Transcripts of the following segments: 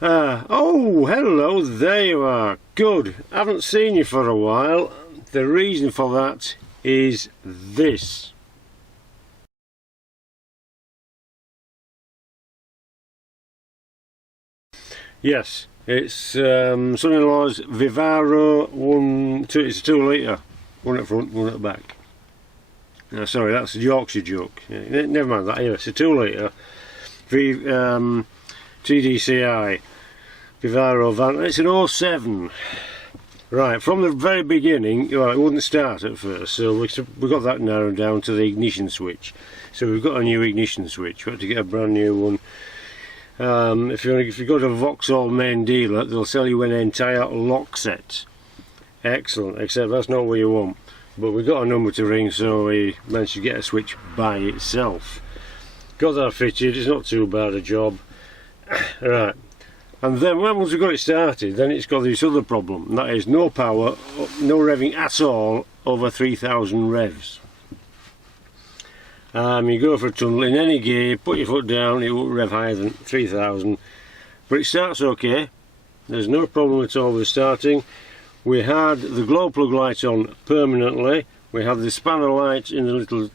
Oh, hello, there you are. Good. Haven't seen you for a while. The reason for that is this. Yes, it's son-in-law's Vivaro it's a 2 litre. One at front, one at the back. No, sorry, that's a Yorkshire joke. Yeah, never mind that. Anyway, it's a 2 litre TDCI Vivaro van. It's an 07. Right, from the very beginning, well, it wouldn't start at first, so we got that narrowed down to the ignition switch. So we've got a new ignition switch. We had to get a brand new one. If you go to a Vauxhall main dealer, they'll sell you an entire lock set. Excellent, except that's not what you want. But we got a number to ring, so we managed to get a switch by itself. Got that fitted. It's not too bad a job. Right, and then once we got it started, then it's got this other problem, and that is no power, no revving at all over 3000 revs. You go for a tunnel in any gear, put your foot down, it won't rev higher than 3000, but it starts okay. There's no problem at all with starting. We had the glow plug light on permanently. We had the spanner light in the little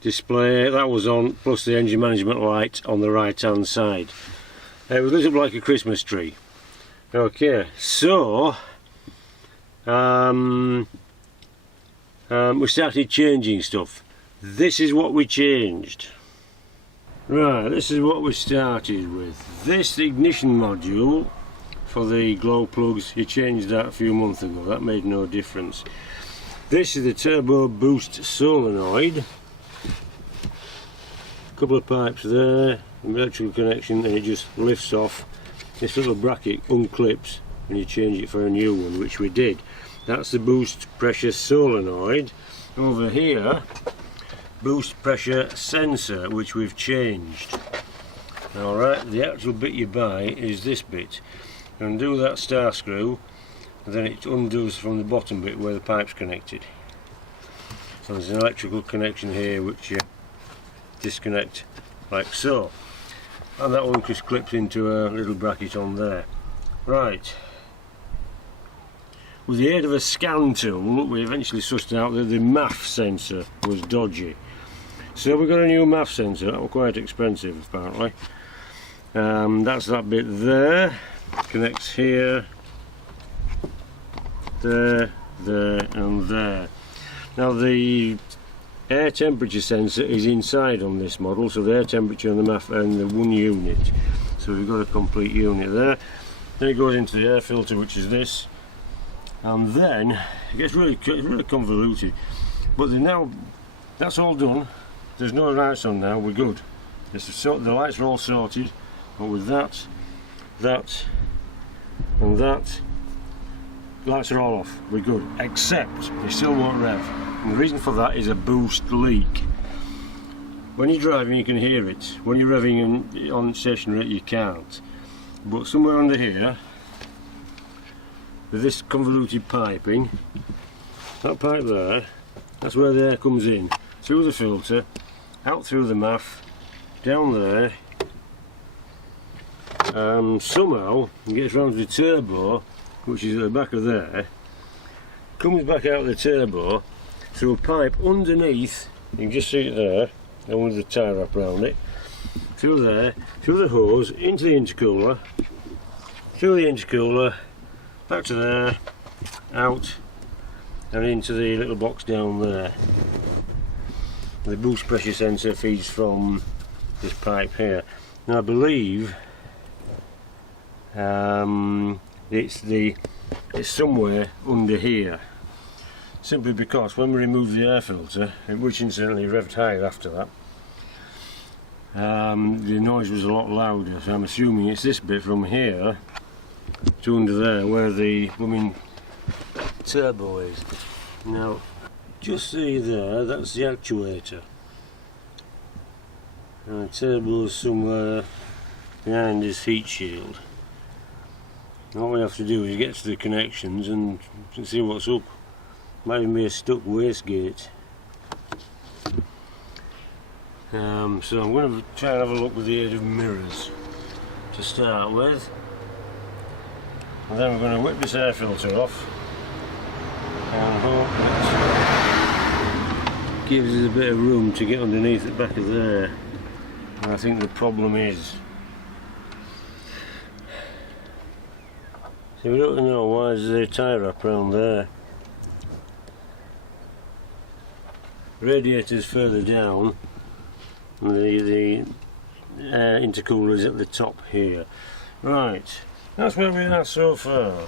display, that was on, plus the engine management light on the right hand side. It was lit up like a Christmas tree. Okay, so we started changing stuff. This is what we changed. Right, this is what we started with. This ignition module for the glow plugs, you changed that a few months ago. That made no difference. This is the turbo boost solenoid. Couple of pipes there, an electrical connection, and it just lifts off. This little bracket unclips and you change it for a new one, which we did. That's the boost pressure solenoid. Over here, boost pressure sensor, which we've changed. Alright, the actual bit you buy is this bit. Undo that star screw, and then it undoes from the bottom bit where the pipe's connected. So there's an electrical connection here which you disconnect like so, and that one just clips into a little bracket on there. Right, with the aid of a scan tool we eventually sussed out that the MAF sensor was dodgy, so we got a new MAF sensor. That was quite expensive apparently. That's that bit there, connects here, there, and there. Now the air temperature sensor is inside on this model, so the air temperature and the MAF are in the one unit, so we've got a complete unit there. Then it goes into the air filter, which is this, and then it gets really convoluted, but now that's all done. There's no lights on now, we're good. The lights are all sorted, but with that and that, lights are all off, we're good, except they still won't rev. And the reason for that is a boost leak. When you're driving you can hear it, when you're revving on stationary you can't. But somewhere under here, with this convoluted piping, that pipe there, that's where the air comes in, through the filter, out through the MAF, down there, somehow it gets round to the turbo, which is at the back of there, comes back out of the turbo through a pipe underneath. You can just see it there, and with the tie wrap around it, through there, through the hose, into the intercooler, through the intercooler, back to there, out, and into the little box down there. The boost pressure sensor feeds from this pipe here. Now I believe it's somewhere under here, simply because when we removed the air filter, which incidentally revved higher after that, the noise was a lot louder, so I'm assuming it's this bit from here to under there where the turbo is. Now just see there, that's the actuator, and the turbo is somewhere behind this heat shield. All we have to do is get to the connections and see what's up. Might even be a stuck wastegate. So I'm going to try and have a look with the aid of mirrors. to start with, and then we're going to whip this air filter off and hope that gives us a bit of room to get underneath the back of there. And I think the problem is, see, we don't know why there's a tie wrap around there. Radiator's further down, and the intercooler is at the top here. Right, that's where we are so far.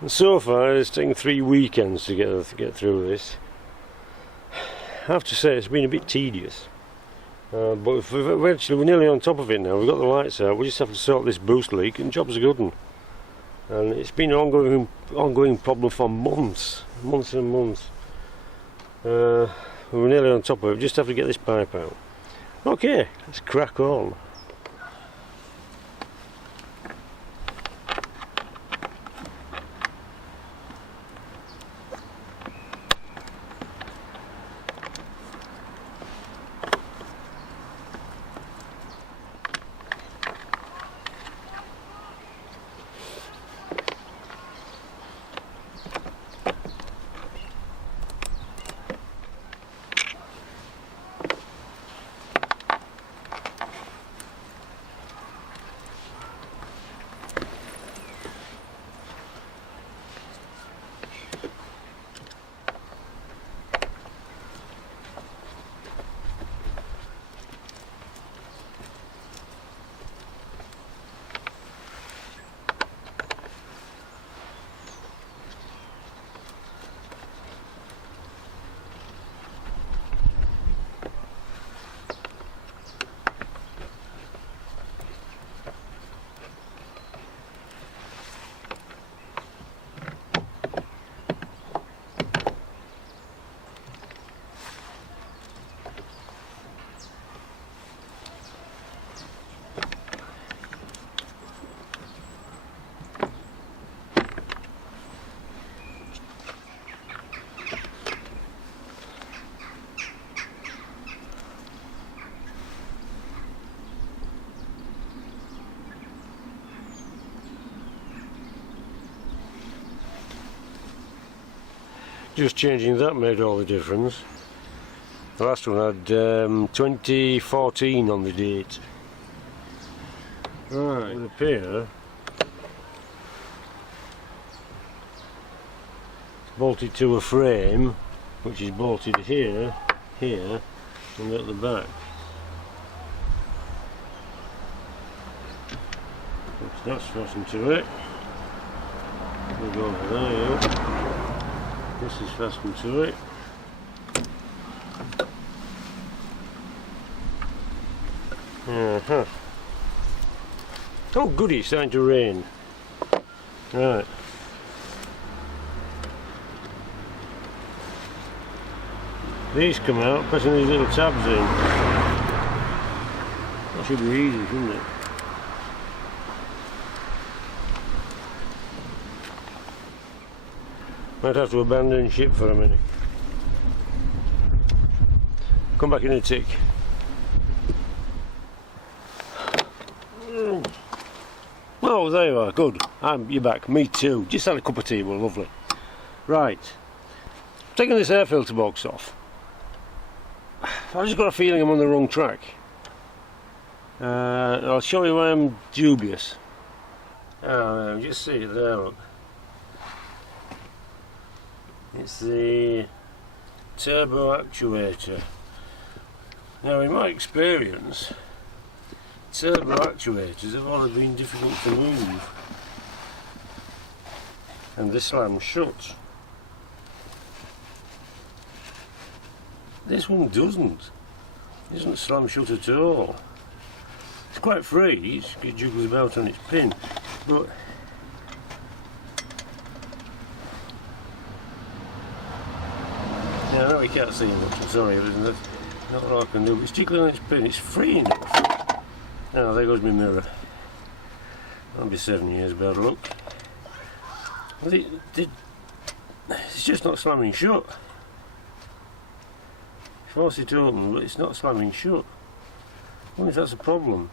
And so far it's taken 3 weekends to get through this. I have to say it's been a bit tedious, but eventually we're nearly on top of it now. We've got the lights out, we just have to sort this boost leak and job's a good one. And it's been an ongoing problem for months and months. We're nearly on top of it, we just have to get this pipe out. Okay, let's crack on. Just changing that made all the difference. The last one had 2014 on the date. Right, it would appear it's bolted to a frame, which is bolted here, here, and at the back. That's fastened to it. We'll go over there, yeah. This is fastened to it. Oh goody, it's starting to rain. Right. These come out, pressing these little tabs in. That should be easy, shouldn't it? Might have to abandon ship for a minute. Come back in a tick. Oh, there you are, good. You're back, me too. Just had a cup of tea, well, lovely. Right, taking this air filter box off. I've just got a feeling I'm on the wrong track. I'll show you why I'm dubious. Just see it there, look. It's the turbo actuator. Now, in my experience, turbo actuators have always been difficult to move, and this slams shut. This one doesn't. It doesn't slam shut at all. It's quite free, it jiggles about on its pin, but I know you can't see much, I'm sorry, there's not all I can do, but it's jiggling on its pin, it's free enough. Now, there goes my mirror. That'll be 7 years bad luck. But it's just not slamming shut. Force it open, but it's not slamming shut. I wonder if that's a problem.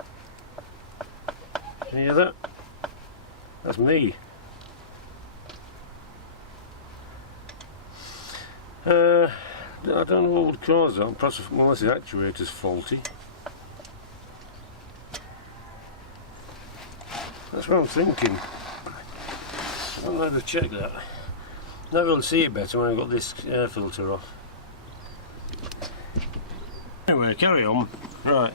Can you hear that? That's me. I don't know what would cause that, possibly unless the actuator's faulty. That's what I'm thinking. I'm going to check that. Now we'll see it better when I've got this air filter off. Anyway, carry on. Right.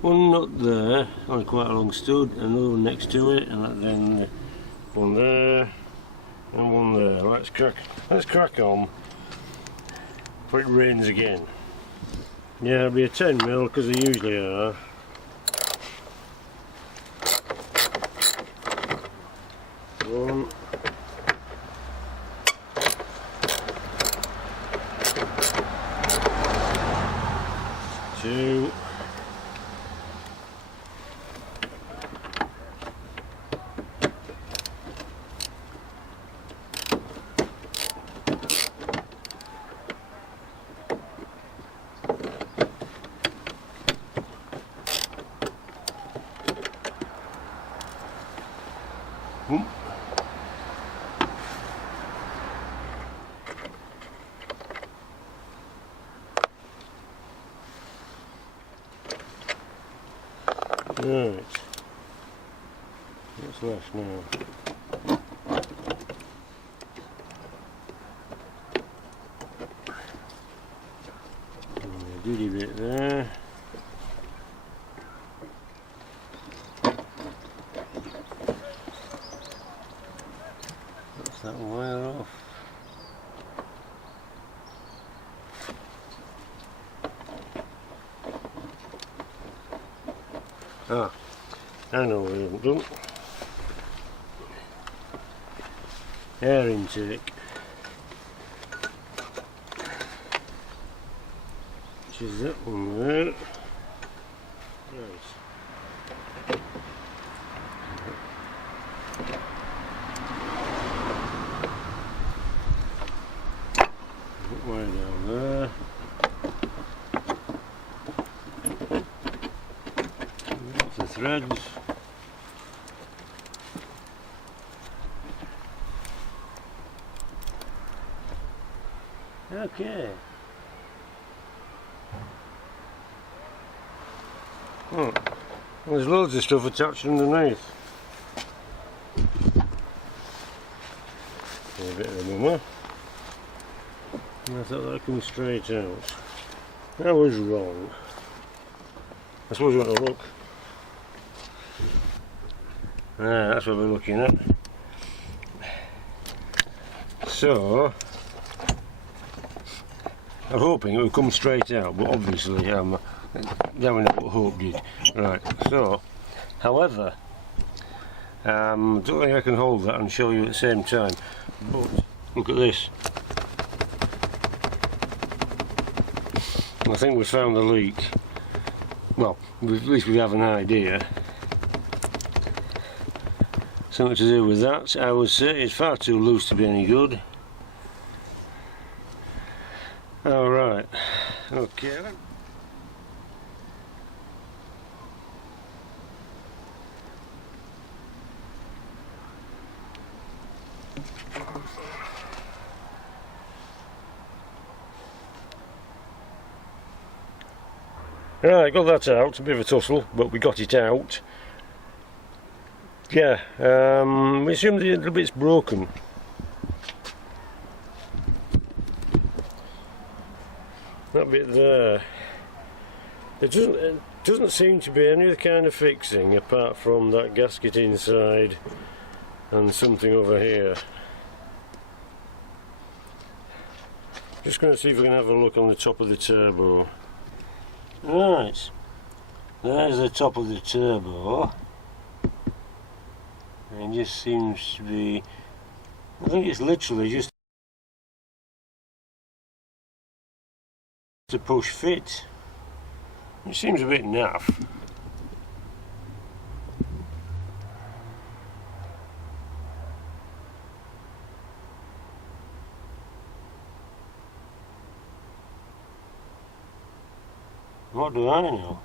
One nut there, on quite a long stud, another one next to it, and then one there, and one there. Let's crack on. Before it rains again. Yeah, it'll be a 10mm because they usually are. One. Two. Right, what's left now? A goody bit there. That's that wire off. Ah, I know what we haven't done. Air intake. Which is that one there. Right. That wire down there. The threads. Okay. Oh, there's loads of stuff attached underneath. A bit of a bummer. I thought that would come straight out. I was wrong. I suppose you want to look. Ah, that's what we're looking at. So, I'm hoping it will come straight out, but obviously having what hope did. Right, so, however, don't think I can hold that and show you at the same time, but look at this. I think we've found the leak. Well, at least we have an idea. Something to do with that, I would say. It's far too loose to be any good. Alright, okay then. Right, got that out, a bit of a tussle, but we got it out. Yeah, we assume the little bit's broken. That bit there. There doesn't seem to be any other kind of fixing apart from that gasket inside and something over here. Just going to see if we can have a look on the top of the turbo. Right, there's the top of the turbo. And it just seems to be, I think it's literally just a push fit. It seems a bit naff. What do I know?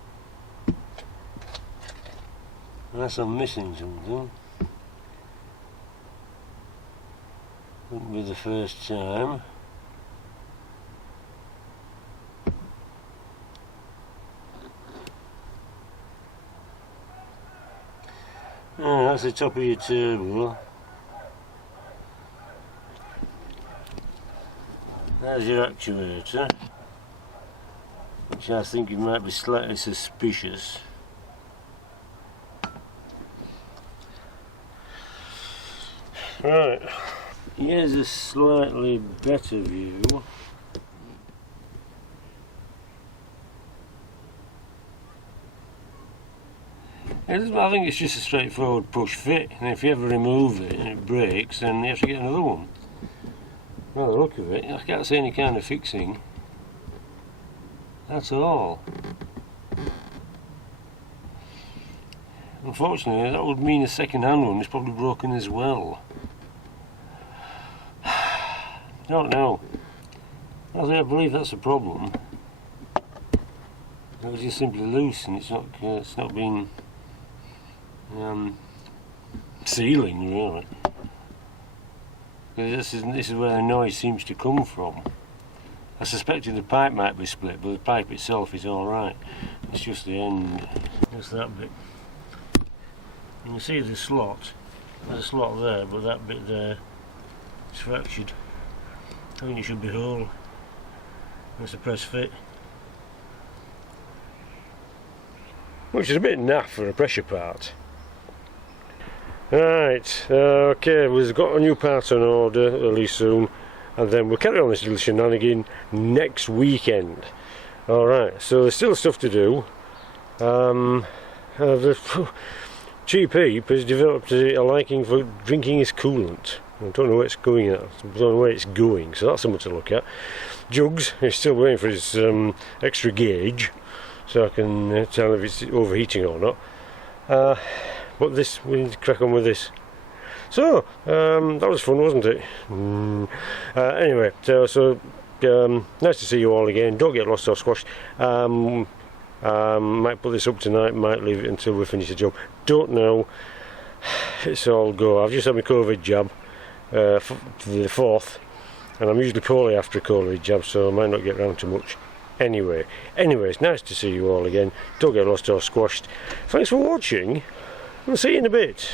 Unless I'm missing something. Wouldn't be the first time. Oh, that's the top of your turbo. There's your actuator, which I think it might be slightly suspicious. Right, here's a slightly better view. I think it's just a straightforward push fit, and if you ever remove it and it breaks, then you have to get another one. By the look of it, I can't see any kind of fixing at all. Unfortunately, that would mean a second-hand one is probably broken as well. I don't know. I believe that's the problem. It was just simply loose, and it's not been sealing really. This is where the noise seems to come from. I suspected the pipe might be split, but the pipe itself is alright. It's just the end, just that bit. You can see the slot. There's a slot there, but that bit there is fractured. I think it should be whole. That's a press fit. Which is a bit naff for a pressure part. Right, okay, we've got a new part on order really soon, and then we'll carry on this little shenanigan next weekend. Alright, so there's still stuff to do. The Cheap Heap has developed a liking for drinking his coolant. I don't know where it's going at, I don't know where it's going, so that's something to look at. Jugs, he's still waiting for his extra gauge, so I can tell if it's overheating or not. But this, we need to crack on with this. So, that was fun, wasn't it? Anyway, so nice to see you all again. Don't get lost or squashed. Might put this up tonight, might leave it until we finish the job. Don't know. It's all go. I've just had my COVID jab for the 4th, and I'm usually poorly after a COVID jab, so I might not get round to much. Anyway, it's nice to see you all again. Don't get lost or squashed. Thanks for watching. We'll see you in a bit.